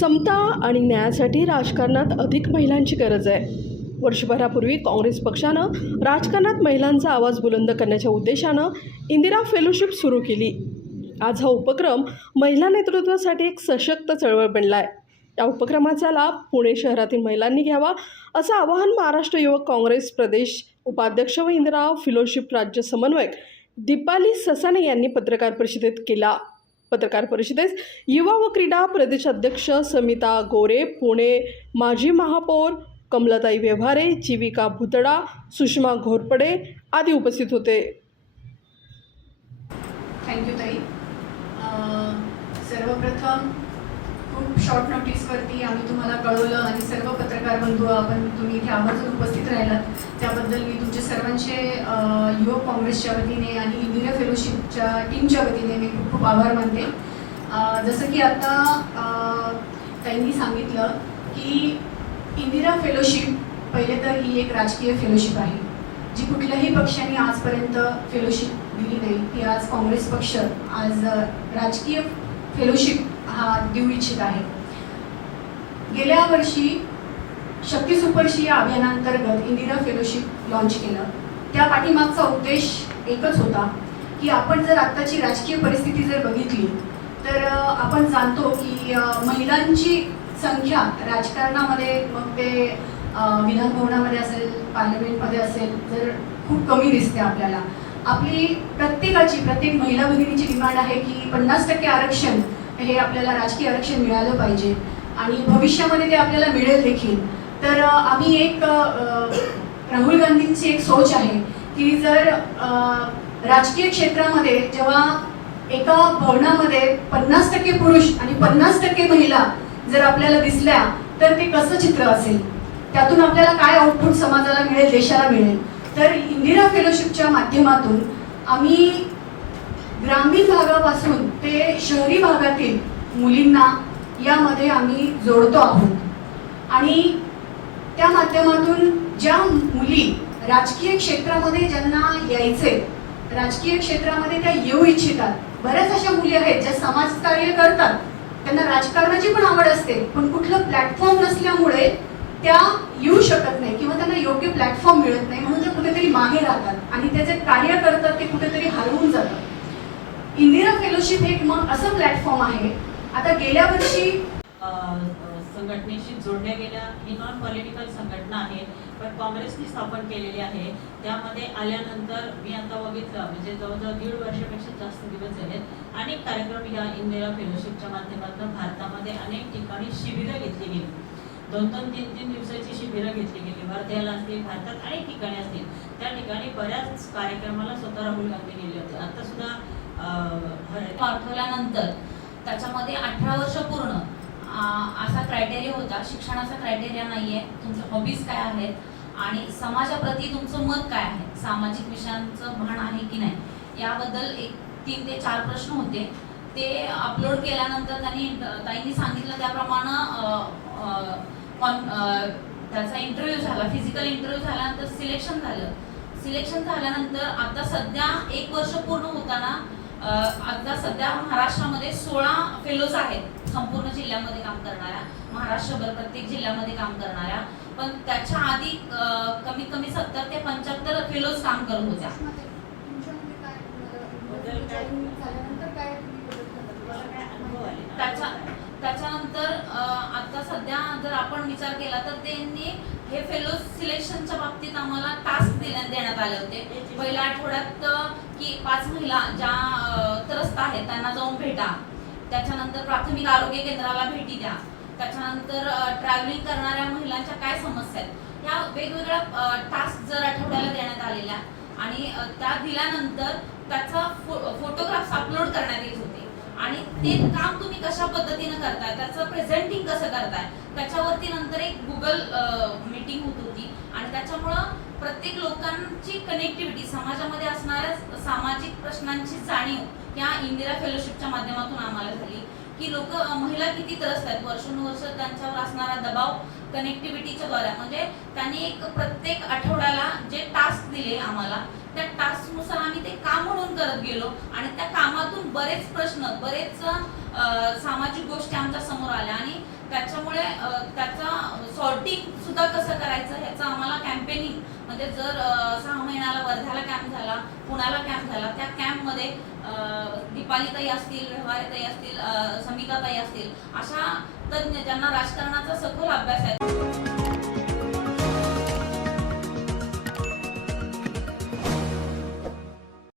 समता आणि न्यायासाठी राजकारणात अधिक महिलांची गरज आहे. वर्षभरापूर्वी काँग्रेस पक्षानं राजकारणात महिलांचा आवाज बुलंद करण्याच्या उद्देशानं इंदिरा फेलोशिप सुरू केली. आज हा उपक्रम महिला नेतृत्वासाठी एक सशक्त चळवळ बनला आहे या उपक्रमाचा लाभ पुणे शहरातील महिलांनी घ्यावा असं आवाहन महाराष्ट्र युवक काँग्रेस प्रदेश उपाध्यक्ष व इंदिरा फेलोशिप राज्य समन्वयक दीपाली ससाने यांनी पत्रकार परिषदेत केला. पत्रकार परिषदेस युवा व क्रीडा प्रदेशाध्यक्ष समिता गोरे पुणे माजी महापौर कमलाताई व्यवहारे जीविका भुतडा सुषमा घोरपडे आदी उपस्थित होते. थँक्यू ताई. सर्वप्रथम खूप शॉर्ट नोटीसवरती आम्ही तुम्हाला कळवलं आणि सर्व पत्रकार बंधू आपण तुम्ही इथे आवर्जून उपस्थित राहिलात. त्याबद्दल मी तुमचे सर्वांचे युवक काँग्रेसच्या वतीने आणि इंदिरा फेलोशिपच्या टीमच्या वतीने मी खूप खूप आभार मानते. जसं की आता त्यांनी ताईंनी सांगितलं की इंदिरा फेलोशिप पहिले तर ही एक राजकीय फेलोशिप आहे. जी कुठल्याही पक्षाने आजपर्यंत फेलोशिप दिली नाही. ती आज काँग्रेस पक्ष आज राजकीय फेलोशिप हा देऊ इच्छित आहे. गेल्या वर्षी शक्ती सुपरशी या अभियानांतर्गत इंदिरा फेलोशिप लॉन्च केलं. त्या पाठीमागचा उद्देश एकच होता की आपण जर आत्ताची राजकीय परिस्थिती जर बघितली तर आपण जाणतो की महिलांची संख्या राजकारणामध्ये मग ते विधानभवनामध्ये भवनामध्ये असेल पार्लमेंटमध्ये असेल जर खूप कमी दिसते आपल्याला. आपली प्रत्येकाची प्रत्येक महिला भगिनीची डिमांड आहे की पन्नास टक्के आरक्षण हे आपल्याला राजकीय आरक्षण मिळालं पाहिजे आणि भविष्यामध्ये ते आपल्याला मिळेल देखील. तर आम्ही एक राहुल गांधींची एक सोच आहे की जर राजकीय क्षेत्रामध्ये जेव्हा एका भवनामध्ये पन्नास टक्के पुरुष आणि पन्नास टक्के महिला जर आपल्याला दिसल्या तर ते कसं चित्र असेल? त्यातून आपल्याला काय आउटपुट समाजाला मिळेल देशाला मिळेल? तर इंदिरा फेलोशिपच्या माध्यमातून आम्ही ग्रामीण भागापासून ते शहरी भागातील मुलींना यामध्ये आम्ही जोडतो आहोत. आणि त्या माध्यमातून ज्या मुली राजकीय क्षेत्रामध्ये ज्यांना यायचे राजकीय क्षेत्रामध्ये त्या येऊ इच्छितात. बऱ्याच अशा मुली आहेत ज्या समाजकार्य करतात. त्यांना राजकारणाची पण आवड असते पण कुठलं प्लॅटफॉर्म नसल्यामुळे त्या येऊ शकत नाही किंवा त्यांना योग्य प्लॅटफॉर्म मिळत नाही. म्हणून ते कुठेतरी मागे राहतात आणि ते जे कार्य करतात ते कुठेतरी हरवून जातात. फेलोशिप एक मग असं प्लॅटफॉर्म आहे. आता गेल्या वर्षी संघटनेशी जोडल्या गेल्या ही नॉन पॉलिटिकल संघटना आहे पण काँग्रेसने स्थापन केलेली आहे. त्यामध्ये आल्यानंतर मी आता बघितलं म्हणजे जवळजवळ दीड वर्षापेक्षा जास्त दिवस झालेत. अनेक कार्यक्रम या इंदिरा फेलोशिपच्या माध्यमातून भारतामध्ये अनेक ठिकाणी शिबिरं घेतली गेली. दोन दोन तीन तीन दिवसाची शिबिरं घेतली गेली. वर्ध्याला असतील भारतात अनेक ठिकाणी असतील. त्या ठिकाणी बऱ्याच कार्यक्रमाला स्वतः राहुल गांधी गेले होते. आता सुद्धा पाठवल्यानंतर त्याच्यामध्ये अठरा वर्ष पूर्ण. असा क्रायटेरिया होता. शिक्षणाचा क्रायटेरिया नाही आहे तुमचे हॉबीज काय आहेत? आणि समाजाप्रती तुमचं मत काय आहे? सामाजिक विषयांचं भान आहे की नाही? याबद्दल एक तीन ते चार प्रश्न होते. ते अपलोड केल्यानंतर त्यांनी ताईंनी सांगितलं त्याप्रमाणे कॉन- त्याचा इंटरव्ह्यू झाला. फिजिकल इंटरव्ह्यू झाल्यानंतर सिलेक्शन झालं. सिलेक्शन झाल्यानंतर आता सध्या एक वर्ष पूर्ण होताना आता सध्या महाराष्ट्रामध्ये सोळा फेलोज आहेत संपूर्ण जिल्ह्यामध्ये काम करणाऱ्या. महाराष्ट्रभर प्रत्येक जिल्ह्यामध्ये काम करणाऱ्या. पण त्याच्या आधी कमीत कमी सत्तर ते पंच्याहत्तर फेलोज काम करत होत्या. त्याच्या त्याच्यानंतर आता सध्या जर आपण विचार केला तर त्यांनी हे फेलो सिलेक्शनच्या बाबतीत आम्हाला टास्क देण्यात देण्यात आले होते. पहिल्या आठवड्यात की पाच महिला ज्या त्रस्त आहेत त्यांना जाऊन भेटा. त्याच्यानंतर प्राथमिक आरोग्य केंद्राला भेटी द्या. त्याच्यानंतर ट्रॅव्हलिंग करणाऱ्या महिलांच्या काय समस्या आहेत? ह्या वेगवेगळ्या टास्क जर आठवड्याला देण्यात आलेल्या आणि त्या दिल्यानंतर त्याचा फो फोटोग्राफ्स अपलोड करण्यात येत होते. आणि ते काम तुम्ही कशा पद्धतीने करताय? त्याचं प्रेझेंटिंग कसं करताय? त्याच्यावरती नंतर एक गुगल मीटिंग होत होती. आणि त्याच्यामुळं प्रत्येक लोकांची कनेक्टिव्हिटी समाजामध्ये असणाऱ्या सामाजिक प्रश्नांची जाणीव या इंदिरा फेलोशिपच्या माध्यमातून आम्हाला झाली. की लोक महिला किती त्रस्त आहेत? वर्षानुवर्ष त्यांच्यावर असणारा दबाव कनेक्टिव्हिटीच्या द्वारा. म्हणजे त्यांनी एक प्रत्येक आठवड्याला जे टास्क दिले आम्हाला त्या टास्कनुसार आम्ही ते काम म्हणून करत गेलो. बरेच प्रश्न बरेच सामाजिक गोष्टी आमच्यासमोर आल्या आणि त्याच्यामुळे त्याचा त्याचं सॉर्टिंग सुद्धा कसं करायचं ह्याचं आम्हाला कॅम्पेनिंग म्हणजे जर सहा महिन्याला वर्ध्याला कॅम्प झाला पुण्याला कॅम्प झाला त्या कॅम्पमध्ये दीपालीताई असतील व्यवहारीताई असतील समिताताई असतील अशा तज्ज्ञ ज्यांना राजकारणाचा सखोल अभ्यास आहे.